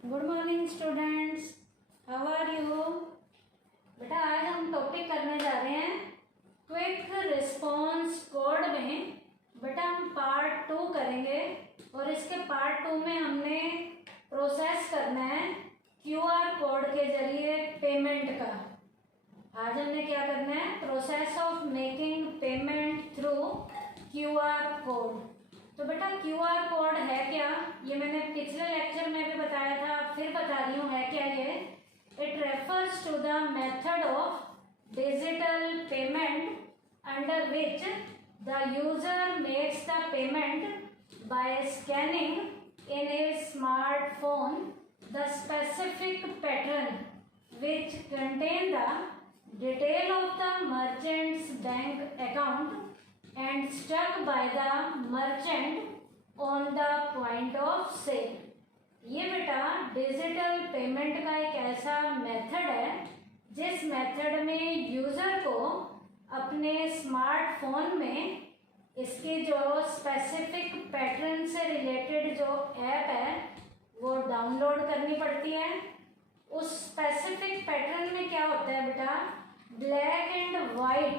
Good morning students, how are you. बेटा आज हम टॉपिक करने जा रहे हैं क्विक रिस्पॉन्स कोड में। बेटा हम पार्ट 2 करेंगे और इसके पार्ट 2 में हमने प्रोसेस करना है क्यूआर कोड के जरिए पेमेंट का। आज हमने क्या करना है, process of making payment through QR code. तो बेटा क्यूआर कोड है क्या, ये मैंने पिछले लेक्चर में भी बताया था, फिर बता रही हूँ है क्या ये। It refers to the method of digital payment under which the user makes the payment by scanning in a smartphone the specific pattern which contain the detail of the merchant's bank account and struck by the merchant on the point of sale। ये बेटा digital payment का एक ऐसा method है जिस method में user को अपने स्मार्टफोन में इसकी जो स्पेसिफिक पैटर्न से रिलेटेड जो ऐप है वो डाउनलोड करनी पड़ती है। उस स्पेसिफिक पैटर्न में क्या होता है बेटा, ब्लैक एंड वाइट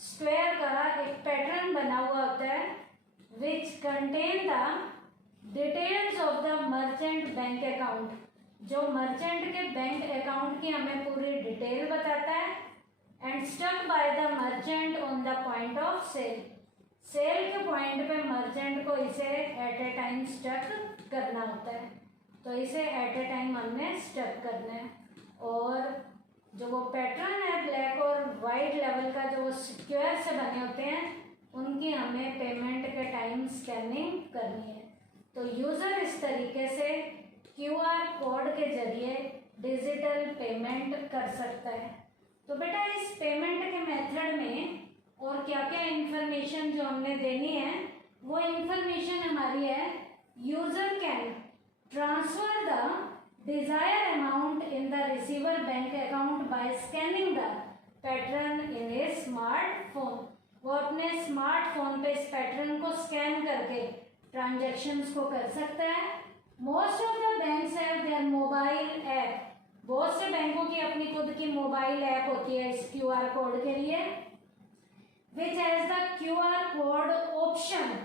स्क्वायर का एक पैटर्न बना हुआ होता है which contain the details of the merchant bank account, जो मर्चेंट के बैंक अकाउंट की हमें पूरी डिटेल बताता है। And stuck by the merchant on the point of sale, sale के पॉइंट पे मर्चेंट को इसे एट ए टाइम स्टक करना होता है। तो इसे एट ए टाइम हमने स्टक करना है और जो वो पैटर्न है ब्लैक और वाइट लेवल का जो स्क्वायर से बने होते हैं उनकी हमें पेमेंट के टाइम स्कैनिंग करनी है। तो यूज़र इस तरीके से क्यूआर कोड के जरिए डिजिटल पेमेंट कर सकता है। तो बेटा इस पेमेंट के मेथड में और क्या क्या इंफॉर्मेशन जो हमने देनी है वो इंफॉर्मेशन हमारी है, user can transfer the desired amount in the receiver bank account by scanning the pattern in a smartphone। वो अपने स्मार्टफोन पे इस पैटर्न को स्कैन करके ट्रांजैक्शंस को कर सकता है। Most of the banks have their mobile app, बहुत से बैंकों की अपनी खुद की मोबाइल ऐप होती है इस क्यूआर कोड के लिए। Which has the QR code option,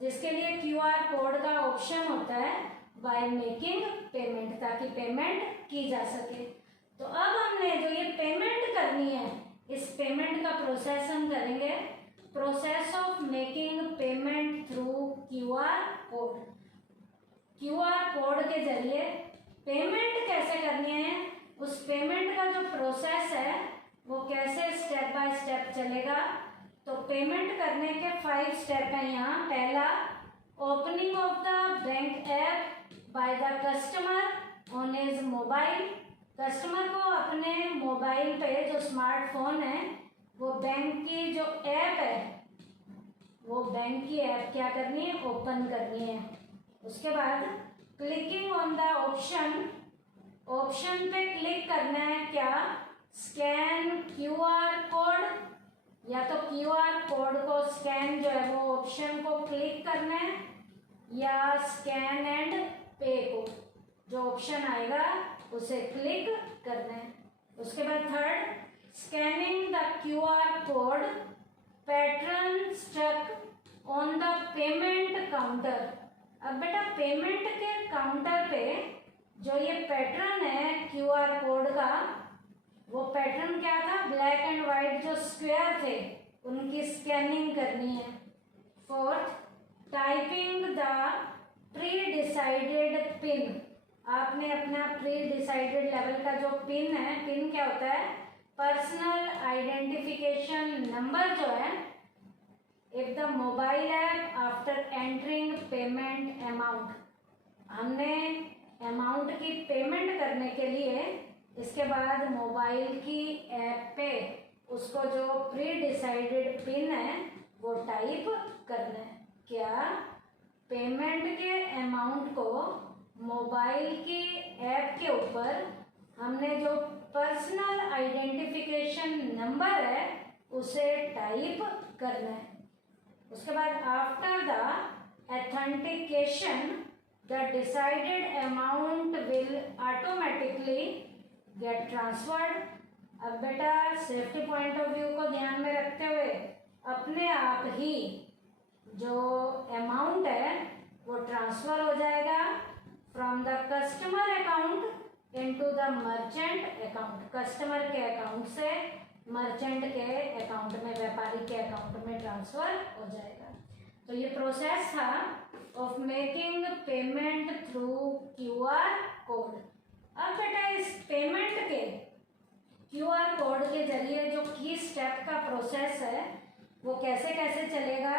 जिसके लिए क्यूआर कोड का ऑप्शन होता है बाय मेकिंग पेमेंट, ताकि पेमेंट की जा सके। तो अब हमने जो ये पेमेंट करनी है इस पेमेंट का प्रोसेस हम करेंगे, process of making payment through QR code. QR code के जरिए पेमेंट कैसे करनी है, उस पेमेंट का जो प्रोसेस है वो कैसे स्टेप बाय स्टेप चलेगा। तो पेमेंट करने के 5 स्टेप हैं यहाँ। पहला, opening of the bank app by the customer on his mobile, customer को अपने मोबाइल पे जो स्मार्टफोन है वो बैंक की जो ऐप है वो बैंक की ऐप क्या करनी है, ओपन करनी है। उसके बाद clicking on the option, option पे क्लिक करना है क्या, स्कैन क्यूआर कोड, या तो क्यूआर कोड को स्कैन जो है वो ऑप्शन को क्लिक करना है या स्कैन एंड पे को जो ऑप्शन आएगा उसे क्लिक करना है। उसके बाद third, scanning the QR code pattern stuck on the payment counter. अब बेटा पेमेंट के काउंटर पे जो ये पैटर्न है क्यूआर कोड का, वो पैटर्न क्या था, ब्लैक एंड वाइट जो स्क्वायर थे उनकी स्कैनिंग करनी है। Fourth, typing the pre decided pin, आपने अपना प्री डिसाइडेड लेवल का जो पिन है, पिन क्या होता है, पर्सनल आइडेंटिफिकेशन नंबर जो है, if the mobile app after entering payment amount, हमने अमाउंट की पेमेंट करने के लिए इसके बाद मोबाइल की ऐप पे उसको जो प्री डिसाइडेड पिन है वो टाइप करना है। क्या, पेमेंट के अमाउंट को मोबाइल की ऐप के ऊपर हमने जो पर्सनल आइडेंटिफिकेशन नंबर है उसे टाइप करना है। उसके बाद after the authentication the decided amount will automatically get transferred। अब बेटा सेफ्टी पॉइंट ऑफ व्यू को ध्यान में रखते हुए अपने आप ही जो अमाउंट है वो ट्रांसफर हो जाएगा from the customer account into the merchant account. Customer के अकाउंट से मर्चेंट के अकाउंट में, व्यापारी के अकाउंट में ट्रांसफर हो जाएगा। तो ये प्रोसेस था of making payment through QR code. अब बेटा इस पेमेंट के QR कोड के जरिए जो की स्टेप का प्रोसेस है वो कैसे कैसे चलेगा।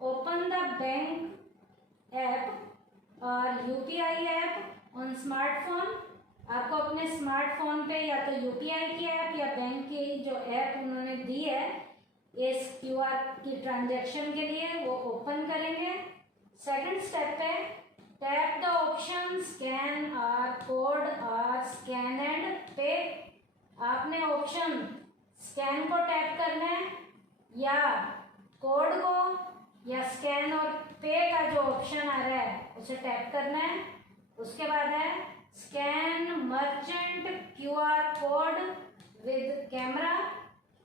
ओपन द बैंक ऐप और UPI ऐप ऑन स्मार्टफोन। आपको अपने स्मार्टफोन पे या तो UPI की ऐप या बैंक की जो ऐप उन्होंने दी है इस QR की ट्रांजैक्शन के लिए वो ओपन करेंगे। सेकंड स्टेप पे टैप द ऑप्शन स्कैन और कोड और स्कैन एंड पे। आपने ऑप्शन स्कैन को टैप करना है या कोड को या स्कैन और पे का जो ऑप्शन आ रहा है उसे टैप करना है। उसके बाद है scan merchant QR code with camera.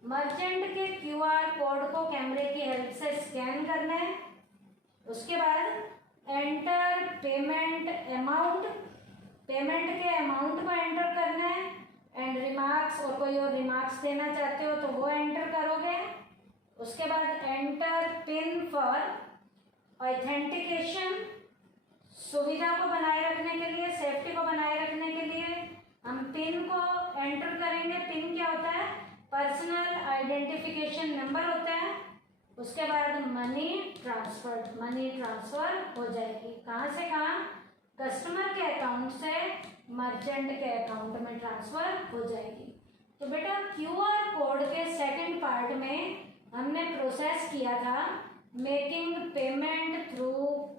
Merchant के QR कोड को कैमरे की हेल्प से स्कैन करना है। उसके बाद एंटर पेमेंट अमाउंट। पेमेंट के अमाउंट को एंटर करना है एंड रिमार्क्स, और कोई और रिमार्क्स देना चाहते हो तो वो एंटर करोगे। उसके बाद एंटर पिन फॉर ऑथेंटिकेशन। सुविधा को बनाए रखने के लिए, सेफ्टी को बनाए रखने के लिए हम पिन को एंटर करेंगे। पिन क्या होता है? पर्सनल आइडेंटिफिकेशन नंबर होता है। उसके बाद मनी ट्रांसफर, मनी ट्रांसफर हो जाएगी। कहाँ से कहाँ? कस्टमर के अकाउंट से मर्चेंट के अकाउंट में ट्रांसफर हो जाएगी। तो बेटा QR कोड के सेकंड पार्ट में हमने प्रोसेस किया था making payment through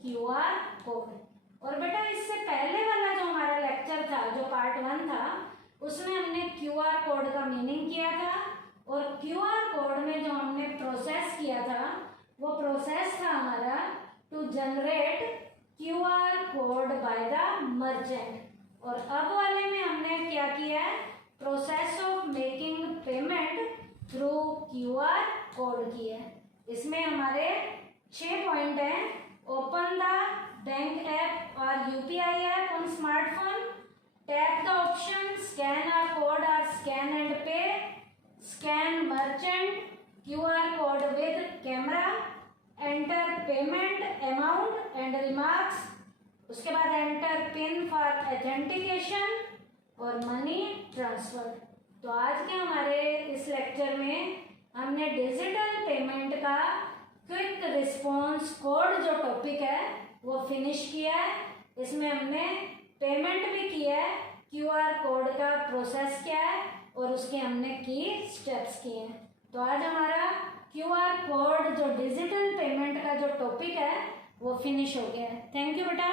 QR code. और बेटा इससे पहले वाला जो हमारा लेक्चर था, जो पार्ट 1 था, उसमें हमने QR कोड का मीनिंग किया था और QR कोड में जो हमने प्रोसेस किया था वो प्रोसेस था हमारा to generate QR code by the merchant. और अब वाले में हमने क्या किया है? Process of making payment through QR code की है। इसमें हमारे 6 पॉइंट हैं। ओपन द बैंक ऐप और UPI app on smartphone, tap the option scan और कोड और scan and pay, scan merchant QR code with camera, enter payment amount and remarks. उसके बाद एंटर पिन फॉर ऑथेंटिकेशन और money transfer. तो आज के हमारे इस लेक्चर में हमने डिजिटल पेमेंट का क्विक रिस्पॉन्स कोड जो टॉपिक है वो फिनिश किया है। इसमें हमने पेमेंट भी किया है, QR कोड का प्रोसेस किया है और उसके हमने की स्टेप्स किए हैं। तो आज हमारा QR कोड जो डिजिटल पेमेंट का जो टॉपिक है वो फिनिश हो गया है। थैंक यू बेटा।